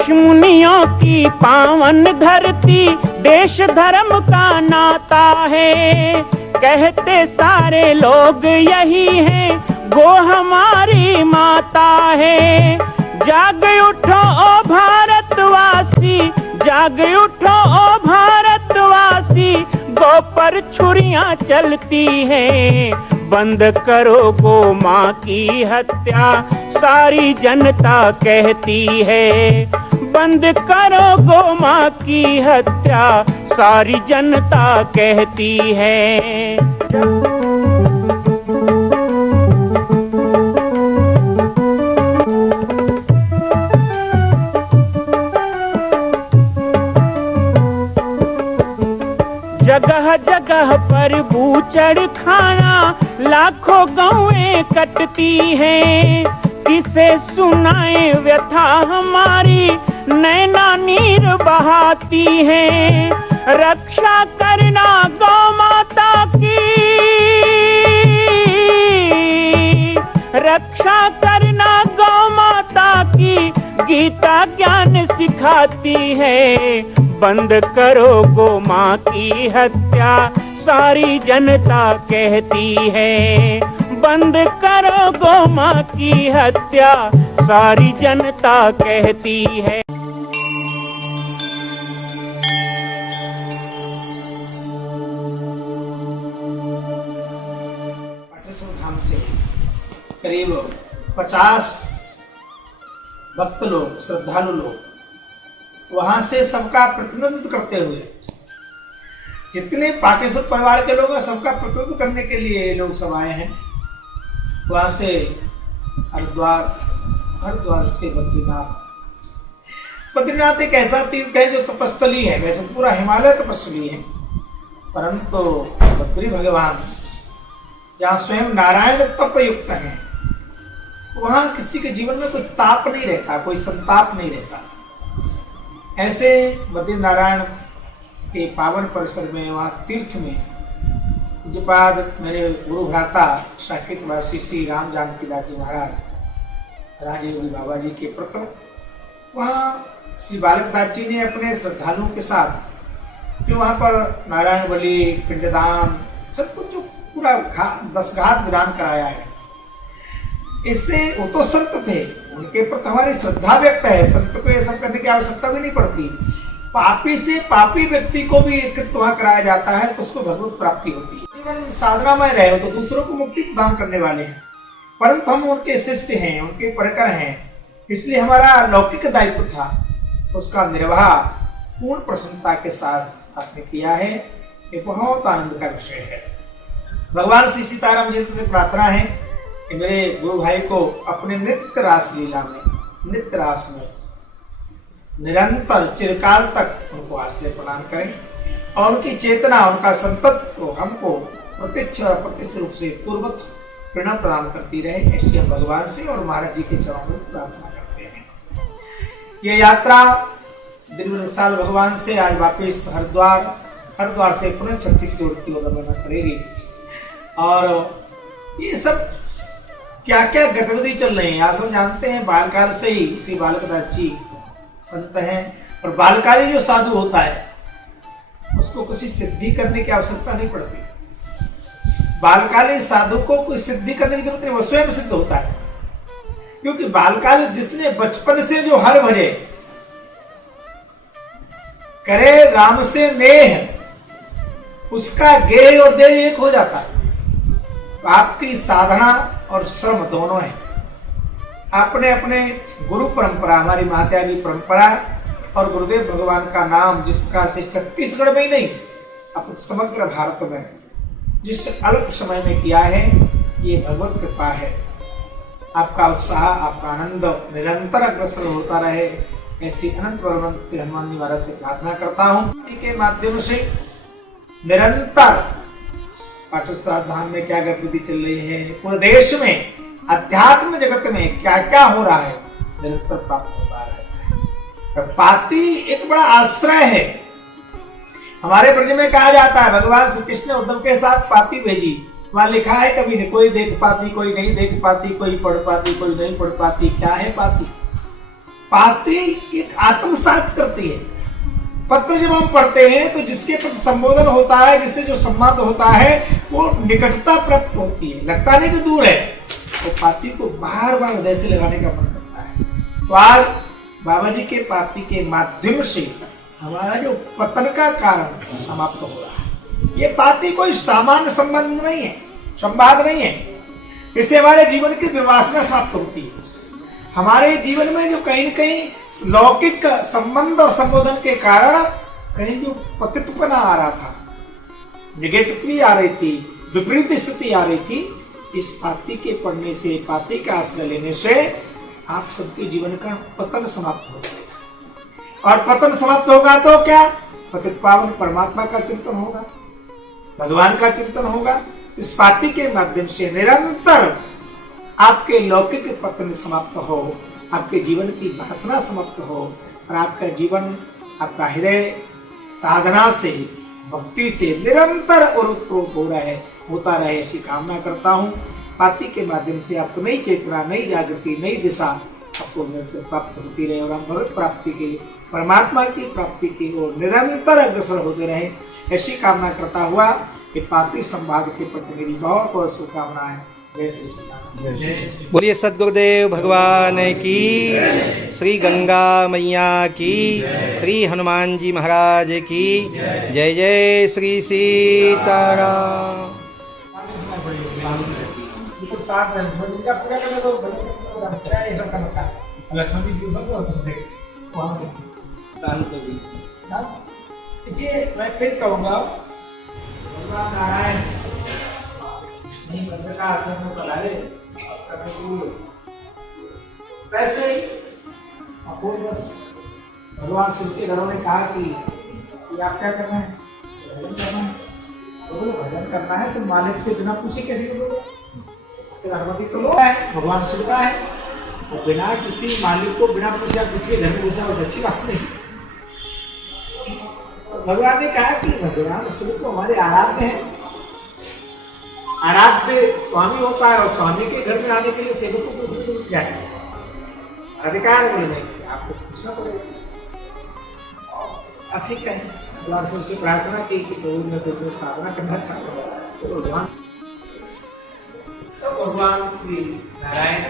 ऋषि मुनियों की पावन धरती, देश धर्म का नाता है। कहते सारे लोग यही हैं, गो हमारी माता है। जाग उठो ओ भारतवासी, जाग उठो ओ भारतवासी, गो पर छुरियां चलती हैं। बंद करो गो माँ की हत्या, सारी जनता कहती है। बंद करो गो माँ की हत्या, सारी जनता कहती है। जगह जगह पर बूचड़ खाना, लाखों गौएं कटती हैं। किसे सुनाए व्यथा हमारी, नैना नीर बहाती हैं। रक्षा करना गौ माता की, रक्षा करना गौ माता की, गीता ज्ञान सिखाती है। बंद करो गो माँ की हत्या, सारी जनता कहती है। बंद करो गो माँ की हत्या, सारी जनता कहती है। पाटेश्वर धाम से करीब 50 भक्त लोग, श्रद्धालु लोग वहां से सबका प्रतिनिधित्व करते हुए, जितने पाटेश्वर परिवार के लोग हैं सबका प्रतिनिधित्व करने के लिए ये लोग सब आए हैं। वहां से हरिद्वार, हरिद्वार से बद्रीनाथ। बद्रीनाथ एक ऐसा तीर्थ है जो तपस्थली है, वैसे पूरा हिमालय तपस्थली है, परंतु बद्री भगवान जहाँ स्वयं नारायण तप युक्त हैं, वहां किसी के जीवन में कोई ताप नहीं रहता, कोई संताप नहीं रहता। ऐसे बद्री नारायण के पावन परिसर में, वहाँ तीर्थ में पूज्यपाद मेरे गुरु भ्राता शाकित वासी श्री राम जानकी दास जी महाराज राजयोगी बाबा जी के प्रथम, वहाँ श्री बालक दास जी ने अपने श्रद्धालुओं के साथ जो वहाँ पर नारायण बलि, पिंडदान, सब कुछ जो पूरा 10 घात विधान कराया है। इससे वो तो संत थे, उनके प्रति हमारी श्रद्धा व्यक्त है। संत को ये सब करने की आवश्यकता भी नहीं पड़ती। पापी से पापी व्यक्ति को भी एकत्रित वहां कराया जाता है तो उसको भगवत प्राप्ति होती है। जीवन साधना में रहे हो तो दूसरों को मुक्ति प्रदान करने वाले हैं, परंतु हम उनके शिष्य हैं, उनके परकर हैं, इसलिए हमारा लौकिक दायित्व था, उसका निर्वाह पूर्ण प्रसन्नता के साथ आपने किया है। ये बहुत आनंद का विषय है। भगवान श्री सीताराम जी से प्रार्थना है कि मेरे गुरु भाई को अपने नित्य रास लीला में, नित्य रास में निरंतर चिरकाल तक उनको आश्रय प्रदान करें और उनकी चेतना, उनका संतत्व हमको प्रत्यक्ष और अप्रत्यक्ष रूप से पूर्वत प्रेरणा प्रदान करती रहे। ऐसी हम भगवान से और महाराज जी के चरणों में प्रार्थना करते हैं। ये यात्रा दीर्घ साल भगवान से आज वापिस हरिद्वार, हरिद्वार से पुनः छत्तीसगढ़ की ओर रवाना करेगी। और ये सब क्या क्या गतिविधि चल रही है आप सब जानते हैं। बालकाल से ही श्री बालक दास जी संत हैं, और बालकाली जो साधु होता है उसको किसी सिद्धि करने की आवश्यकता नहीं पड़ती। बालकाली साधु को कोई सिद्धि करने की जरूरत नहीं, वो स्वयं सिद्ध होता है। क्योंकि बालकाली जिसने बचपन से जो हर भजे करे राम से नेह, उसका गेह और देह एक हो जाता है। तो आपकी साधना और श्रम दोनों है। अपने अपने गुरु परंपरा, हमारी महात्यागी परंपरा और गुरुदेव भगवान का नाम जिस प्रकार से छत्तीसगढ़ में ही नहीं अब समग्र भारत में जिस अल्प समय में किया है, ये भगवत कृपा है। आपका उत्साह, आपका आनंद निरंतर अग्रसर होता रहे, ऐसी अनंत परमंत से हनुमान जी महाराज से प्रार्थना करता हूँ के माध्यम से निरंतर पाटेश्वर धाम में क्या गतिविधि चल रही है, पूरे देश में अध्यात्म जगत में क्या क्या हो रहा है, निरंतर प्राप्त होता रहता है। पाती एक बड़ा आश्रय है। हमारे ब्रज में कहा जाता है भगवान श्री कृष्ण ने उद्धव के साथ पाती भेजी, वहां लिखा है कभी नहीं कोई देख पाती, कोई नहीं देख पाती, कोई पढ़ पाती, कोई नहीं पढ़ पाती। क्या है पाती? पाती एक आत्मसात करती है। पत्र जब हम पढ़ते हैं तो जिसके प्रति संबोधन होता है, जिससे जो संवाद होता है, वो निकटता प्राप्त होती है, लगता नहीं कि दूर है। तो पाती को बार बार हृदय से लगाने का मन करता है। तो आज बाबा जी के पाती के माध्यम से हमारा जो पतन का कारण समाप्त हो रहा है। ये पाती कोई सामान्य संबंध नहीं है, संवाद नहीं है। इससे हमारे जीवन की दुर्वासना समाप्त होती है। हमारे जीवन में जो कहीं न कहीं लौकिक संबंध और संबोधन के कारण कहीं जो पतितपना आ रहा था, निगेटिविटी आ रही थी, विपरीत स्थिति आ रही थी, इस पाती के पढ़ने से, पाती का आश्रय लेने से आप सबके जीवन का पतन समाप्त हो जाएगा। और पतन समाप्त होगा तो क्या? पतित पावन परमात्मा का चिंतन होगा, भगवान का चिंतन होगा। इस पाती के माध्यम से निरंतर आपके लौकिक पतन समाप्त हो, आपके जीवन की वासना समाप्त हो और आपका जीवन, आपका हृदय साधना से, भक्ति से निरंतर ओतप्रोत होता रहे, ऐसी कामना करता हूँ। पाती के माध्यम से आपको नई चेतना, नई जागृति, नई दिशा आपको निरंतर प्राप्त होती रहे और हम भगवत प्राप्ति के, परमात्मा की प्राप्ति की ओर निरंतर अग्रसर होते रहे, ऐसी कामना करता हुआ ये पाती संवाद के प्रति मेरी बहुत बहुत शुभकामनाएं। जय श्री सीताराम। बोलिए सद्गुरुदेव भगवान की, श्री गंगा मैया की, श्री हनुमान जी महाराज की जय। जय श्री सीताराम। मैं फिर कहूँगा, भगवान नारायण नहीं मंदिर का आसन में बनाए वैसे ही आपको बस भगवान शिव के घरों ने कहा कि आप क्या करना है, भजन करना है। तो भजन करना है तो मालिक से बिना पूछे कैसे करोगे? अनुमति तो लो है, भगवान शिव का है, तो बिना किसी मालिक को बिना पूछे आप किसी के घर में घुसा, बहुत अच्छी बात नहीं। भगवान ने कहा कि भगवान शिव को हमारे आराध्य हैं, आराध्य स्वामी होता है और स्वामी के घर में आने के लिए सेवक को पूछने की क्या है? अधिकार है बोलने की, आपको पूछना पड़ेगा। ठीक है, भगवान शिव से प्रार्थना की कि प्रभु मैं तो साधना करना चाहता हूँ। तो भगवान श्री नारायण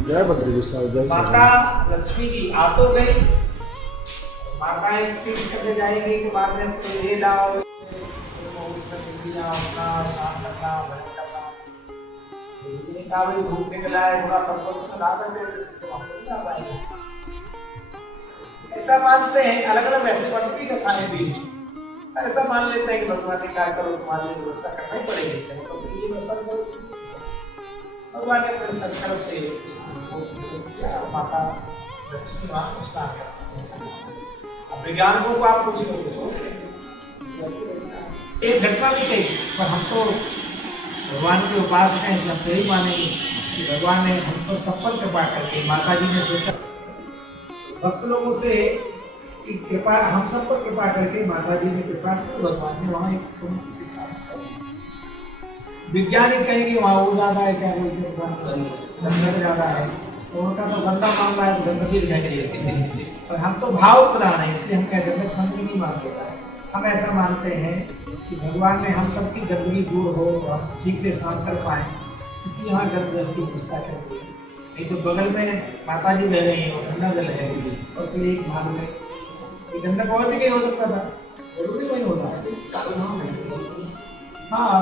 जय बद्री विशाल, जय माता लक्ष्मी जी आ तो गई। माताएं तीर्थ करने जाएंगी के माध्यम से ले लाओ धूप निकला है, थोड़ा कंपोस्ट ला सकते हैं, ऐसा मानते हैं। अलग अलग वैसे बंटी कथाएं भी ऐसा मान लेते हैं कि भगवान ने कहा करो, तुम्हारे लिए व्यवस्था करना ही पड़ेगी। भगवान ने अपने संकल्प से माता लक्ष्मी मां उसका विज्ञानिकों को आप पूछ लो, एक घटना भी गई, पर हम तो भगवान के उपासक हैं, इसलिए हम यही मानेंगे कि भगवान ने हम तो सब पर कृपा करके, माता जी ने सोचा भक्त लोगों से कि कृपा हम सब पर कृपा करके माता जी ने कृपा की, भगवान ने वहाँ एक विज्ञानिक कहेंगे वहाँ वो ज्यादा है, क्या बोलते हैं गंधक ज्यादा है, तो उनका तो गंदा मामला है, तो गंदगी दिखाई, और हम तो भाव प्रधान है, इसलिए हम क्या गंदक गंदगी नहीं मानते। हम ऐसा मानते हैं कि भगवान ने हम सबकी गंदगी दूर हो और हम ठीक से स्नान कर पाए, इसलिए यहाँ गंदगी की व्यवस्था करती है। नहीं तो बगल में माता जी रह रही है और ठंडा जल है, और फिर एक भाग में गंदक और भी कहीं हो सकता था, जरूरी वही होता है। हाँ,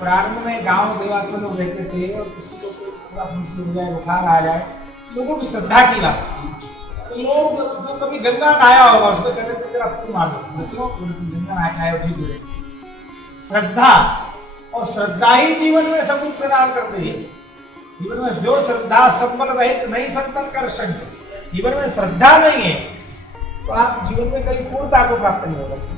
प्रारंभ में गांव देहात में लोग रहते थे और किसी को थोड़ा फुंसी हो जाए, बुखार आ जाए, लोगों की श्रद्धा की बात, तो लोग जो कभी गंगा नहाया होगा उसको कहते थे तेरा खून मार दो, गंगा नहाया ठीक हो। श्रद्धा, और श्रद्धा ही जीवन में सब कुछ प्रदान करती है। जीवन में जो श्रद्धा संबल रहित नहीं संतन कर सकते, जीवन में श्रद्धा नहीं है तो आप जीवन में कभी पूर्णता को प्राप्त नहीं हो सकते,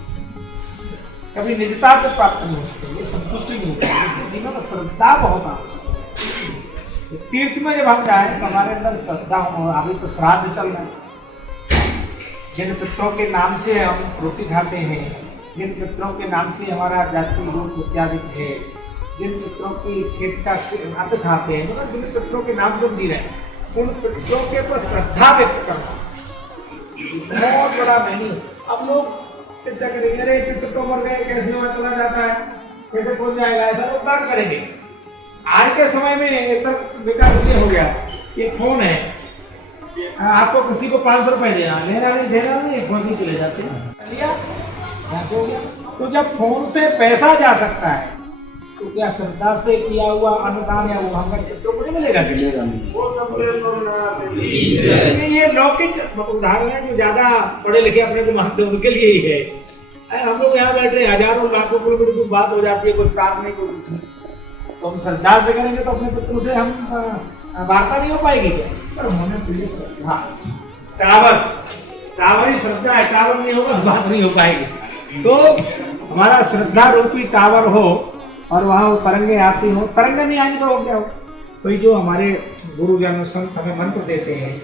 कभी निजता को प्राप्त नहीं हो सकते, ये संतुष्टि नहीं होती। इसलिए जीवन में श्रद्धा बहुत आवश्यक है। तीर्थ में जब हम जाए तो हमारे अंदर श्रद्धा हो। अभी तो श्राद्ध चल रहा है, जिन पितरों के नाम से हम रोटी खाते हैं, जिन पितरों के नाम से हमारा जाति रूप इत्यादि है, जिन पितरों की खेत का अन्न खाते हैं, मतलब जिन पितरों के नाम से हम जी रहे हैं, उन पितरों के ऊपर श्रद्धा व्यक्त करना बहुत बड़ा नहीं। अब लोग चर्चा करेंगे, अरे पितर तो मर गए, कैसे वहां चला जाता है, कैसे पहुंच जाएगा, ऐसा लोग तर्क करेंगे। आज के समय में एक तर्क विकास ये हो गया, ये फोन है, आपको किसी को 500 रुपए देना, देना नहीं, फोन से चले जाते हैं, लिया ऐसे हो गया। तो जब फोन से पैसा जा सकता है तो क्या श्रद्धा से किया हुआ अन्नदान या वो हमका चित्रों को नहीं मिलेगा? ये लौकिक उदाहरण है, जो ज्यादा पढ़े लिखे अपने को मानते हैं उनके लिए ही है। हम लोग यहाँ बैठ रहे हजारों लाखों किलोमीटर की बात हो जाती है, कोई प्राप्त नहीं, कोई कुछ नहीं। तो हम श्रद्धा से करेंगे तो अपने पितरों से हम वार्ता नहीं हो पाएगी क्या? पर होने चाहिए श्रद्धा। टावर ही श्रद्धा है, टावर नहीं होगा बात नहीं हो पाएगी। तो हमारा श्रद्धा रूपी टावर हो और वहाँ वो तरंगे आती हो, तरंगे नहीं आएंगी तो हो क्या हो? तो जो हमारे गुरुजन संत हमें मंत्र देते हैं,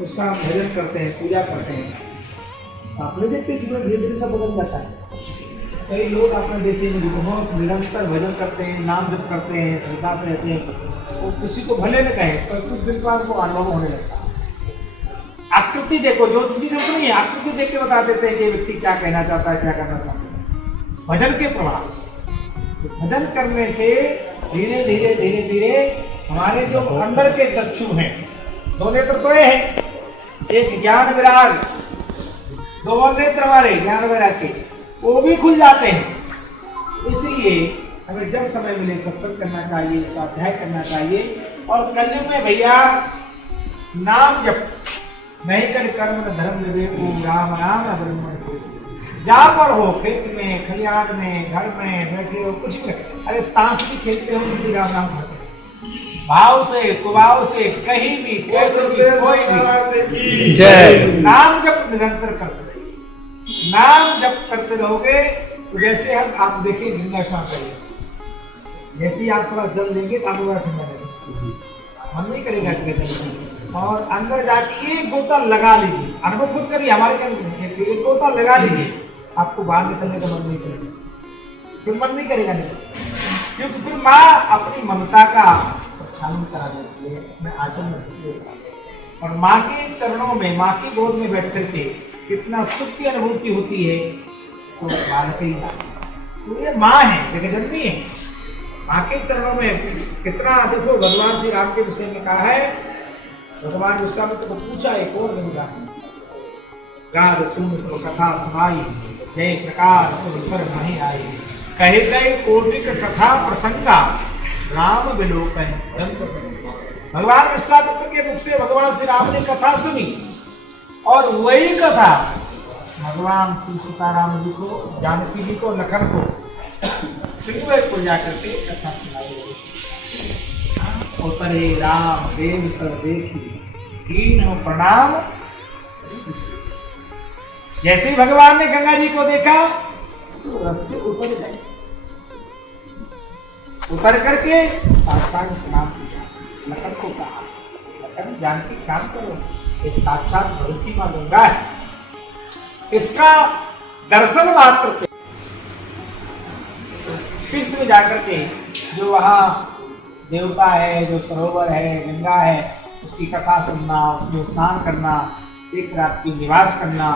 उसका भजन करते हैं, पूजा करते हैं, आपने देखते हैं जीवन धीरे धीरे सब बदल जाता है। कई लोग आपने देखे हैं जो बहुत निरंतर भजन करते हैं, नाम जप करते हैं, श्रद्धा से रहते हैं, वो किसी को भले न कहें पर कुछ दिन बाद वो अनुभव होने लगता है। आकृति देखो, ज्योतिष की जरूरत नहीं है, आकृति देख के बता देते हैं कि व्यक्ति क्या कहना चाहता है, क्या करना चाहता है, भजन के प्रभाव से। तो भजन करने से धीरे धीरे धीरे धीरे हमारे जो अंदर के चक्षु हैं, दो नेत्र तो ये हैं, एक ज्ञान विराग, दो नेत्र वाले ज्ञान विराग के, वो भी खुल जाते हैं। इसलिए हमें जब समय मिले सत्संग करना चाहिए, स्वाध्याय करना चाहिए। और करने में भैया नाम जप नहीं कर कर्म धर्म विवेक राम नाम ब्रह्म, जहाँ पर हो, खेत में, खलिहान में, घर में बैठे हो, कुछ भी, अरे ताश भी खेलते हो तो भी राम नाम करते हो, भाव से कुभाव से, कहीं भी, कैसे भी, कोई भी जय। नाम जप निरंतर करते रहिए। नाम जप करते रहोगे तो जैसे आप देखिए गंगा स्नान करिए, जैसे ही आप थोड़ा जल देंगे तो आपको बड़ा ठंडा लगेगा, मन नहीं करेगा कि और अंदर जाके एक गोता लगा लीजिए, अनुभव खुद करिए, हमारे क्या एक गोता लगा लीजिए, आपको बाहर निकलने का मन नहीं करेगा, फिर मन नहीं करेगा नहीं, क्योंकि फिर माँ अपनी ममता का प्रक्षालन करा देती है, अपने आंचल में देती है। और माँ के चरणों में, माँ की गोद में बैठ करके कितना सुख की अनुभूति होती है, तो बालक ही तो ये माँ है, जगजननी है। माँ के चरणों में कितना, देखो भगवान श्री राम के विषय में कहा है, भगवान विश्वामित्र को पूछा एक और गंगा गाद सुन सब कथा सुनाई, जय प्रकार सब सर नहीं आई, कहे गए कोटिक कथा प्रसंगा, राम विलोक है। भगवान विश्वामित्र के मुख से भगवान श्री राम ने कथा सुनी, और वही कथा भगवान श्री सीताराम जी को, जानकी जी को, लखन को सिंहवेद को जाकर के कथा सुनाई गई। उतरे राम देव सब देखी, कीन हो प्रणाम। जैसे ही भगवान ने गंगा जी को देखा तो रथ से उतर गए, उतर करके साष्टांग प्रणाम किया, लखन को कहा, लखन जानकी काम करो, ये साक्षात भगवती मां गंगा है, इसका दर्शन मात्र से तीर्थ में जाकर के जो वहाँ देवता है, जो सरोवर है, गंगा है, उसकी कथा सुनना, उसमें स्नान करना, एक रात की निवास करना,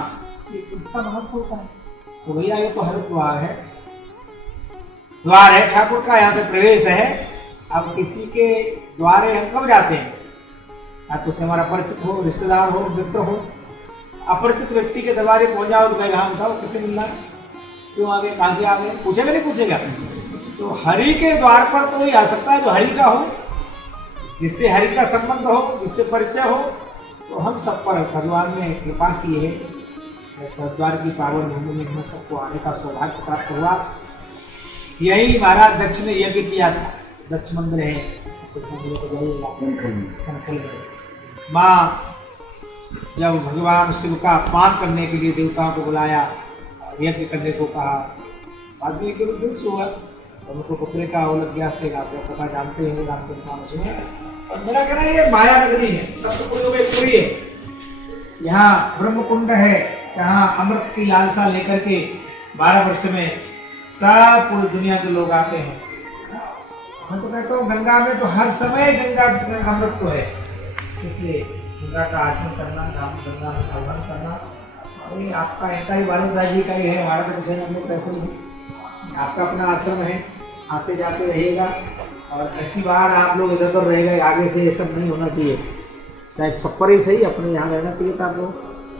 ये कितना महत्व होता है। तो भैया ये तो हरिद्वार है, द्वार है ठाकुर का, यहाँ से प्रवेश है। अब किसी के द्वारे हम कब जाते हैं? आप तो हमारा परिचित हो, रिश्तेदार हो, मित्र हो, अपरिचित व्यक्ति के द्वारे पहुंच जाओ तो कहेगा हाँ बताओ किससे मिलना, क्यों आगे, कहाँ से आ गए, पूछेगा नहीं पूछेगा। तो हरि के द्वार पर तो वही आ सकता है जो हरि का हो, जिससे हरि का संबंध हो, जिससे परिचय हो। तो हम सब पर भगवान ने कृपा की है, हरिद्वार की पावन भूमि में हम सबको आने का सौभाग्य प्राप्त हुआ। यही महाराज दक्ष ने यज्ञ किया था, दक्ष मंदिर है माँ, जब भगवान शिव का अपमान करने के लिए देवताओं को बुलाया, यज्ञ करने को कहा, बाद में केवल दिल से हुआ, उनको पुत्र का हो लग गया से, आप पता जानते हैं रामचंद्र मानस में। और मेरा कहना ये माया नगरी है, सप्तपुरियों में पूरी है। यहाँ ब्रह्म कुंड है, जहाँ अमृत की लालसा लेकर के 12 वर्ष में सब पूरी दुनिया के लोग आते हैं। मैं तो कहता हूँ गंगा में तो हर समय गंगा अमृत तो है, इसलिए गंगा का आचरण करना, गंगा में आह्वान करना। और आपका ऐसा ही बालूदास जी का ही है, हमारा तो कुछ हम लोग पैसे नहीं। आपका अपना आश्रम है, आते जाते रहिएगा और ऐसी बार आप लोग इधर उधर रहेगा, आगे से ये सब नहीं होना चाहिए। चाहे छप्पर ही सही अपने यहाँ रहना चाहिए था आप लोग,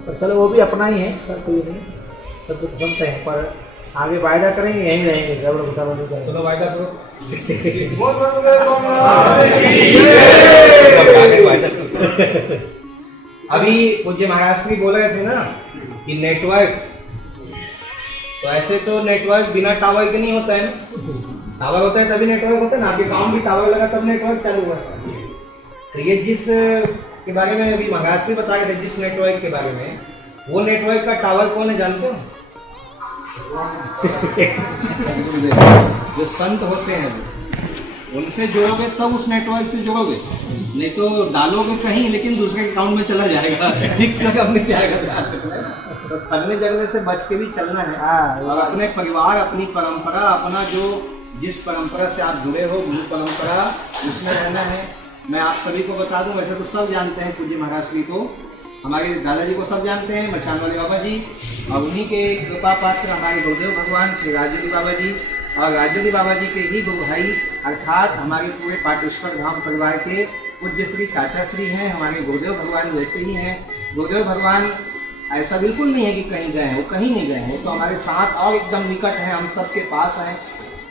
पर चलो वो भी अपना ही है, पर कोई नहीं, सब कुछ समझते हैं। पर आगे वायदा करेंगे यहीं रहेंगे, जबड़ बुटाबड़ नहीं करेंगे। चलो वायदा करो। बोल सकते अभी पूज्य महाराज श्री बोल रहे थे ना कि नेटवर्क, तो ऐसे तो नेटवर्क बिना टावर के नहीं होता है ना, टावर होता है तभी नेटवर्क होता है ना। आपके गाँव भी टावर लगा तब नेटवर्क चालू हुआ। तो ये जिस के बारे में अभी महाराज श्री बता रहे थे, जिस नेटवर्क के बारे में, वो नेटवर्क का टावर कौन है जानते हो? जो संत होते हैं उनसे जुड़ोगे तब उस नेटवर्क से जुड़ोगे, नहीं तो डालोगे कहीं लेकिन दूसरे अकाउंट में चला जाएगा, फिक्स जगह में जाएगा। तो ठगने जगने से बच के भी चलना है और अपने परिवार, अपनी परंपरा, अपना जो जिस परंपरा से आप जुड़े हो गुरु परंपरा, उसमें रहना है। मैं आप सभी को बता दूं, वैसे तो सब जानते हैं पूज्य महाराज श्री को, हमारे दादाजी को सब जानते हैं, मचान वाले बाबा जी, और उन्हीं के कृपा पात्र हमारे गुरुदेव भगवान श्री राजयोगी बाबा जी, और राजयोगी बाबा जी के ही गुरु भाई अर्थात हमारे पूरे पाटेश्वर धाम परिवार के पूज्य श्री चाचा श्री हैं। हमारे गुरुदेव भगवान वैसे ही हैं। गुरुदेव भगवान ऐसा बिल्कुल नहीं है कि कहीं गए हैं, वो कहीं नहीं गए हैं, वो तो हमारे साथ और एकदम निकट हैं, हम सबके पास हैं।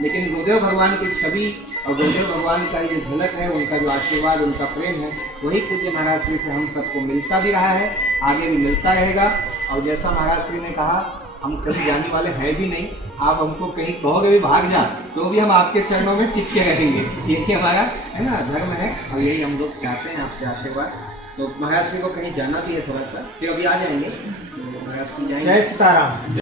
लेकिन गुरुदेव भगवान की छवि और गुरुदेव भगवान का ये झलक है, उनका जो आशीर्वाद, उनका प्रेम है, वही पूज्य महाराज श्री से हम सबको मिलता भी रहा है, आगे भी मिलता रहेगा। और जैसा महाराज श्री ने कहा, हम कहीं जाने वाले हैं भी नहीं, आप हमको कहीं कहोगे भी भाग जा तो भी हम आपके चरणों में चिपके रहेंगे। यही हमारा है ना धर्म है, और यही हम लोग चाहते हैं आपसे आशीर्वाद। तो महाराज श्री को कहीं जाना भी है थोड़ा सा, फिर अभी आ जाएंगे, तो महाराज श्री जाएंगे। जय सीताराम।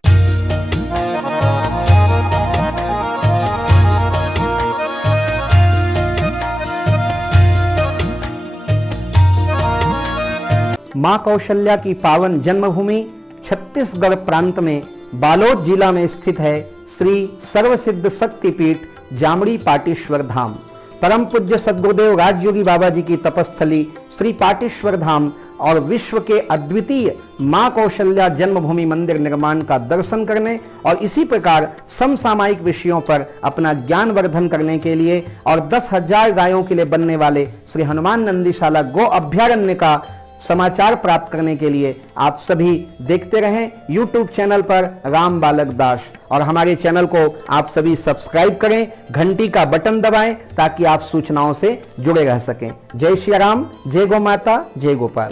मां कौशल्या की पावन जन्मभूमि छत्तीसगढ़ प्रांत में बालोद जिला में स्थित है श्री सर्वसिद्ध शक्तिपीठ जामड़ी पाटेश्वर धाम। परम पूज्य सद्गुरुदेव राजयोगी बाबा जी की तपस्थली श्री पाटेश्वर धाम और विश्व के अद्वितीय मां कौशल्या जन्मभूमि मंदिर निर्माण का दर्शन करने और इसी प्रकार समसामयिक विषयों पर अपना ज्ञान वर्धन करने के लिए और 10,000 गायों के लिए बनने वाले श्री हनुमान नंदीशाला गो अभ्यारण्य का समाचार प्राप्त करने के लिए आप सभी देखते रहें YouTube चैनल पर राम बालक दास, और हमारे चैनल को आप सभी सब्सक्राइब करें, घंटी का बटन दबाएं ताकि आप सूचनाओं से जुड़े रह सकें। जय श्री राम, जय गौ माता, जय गोपाल।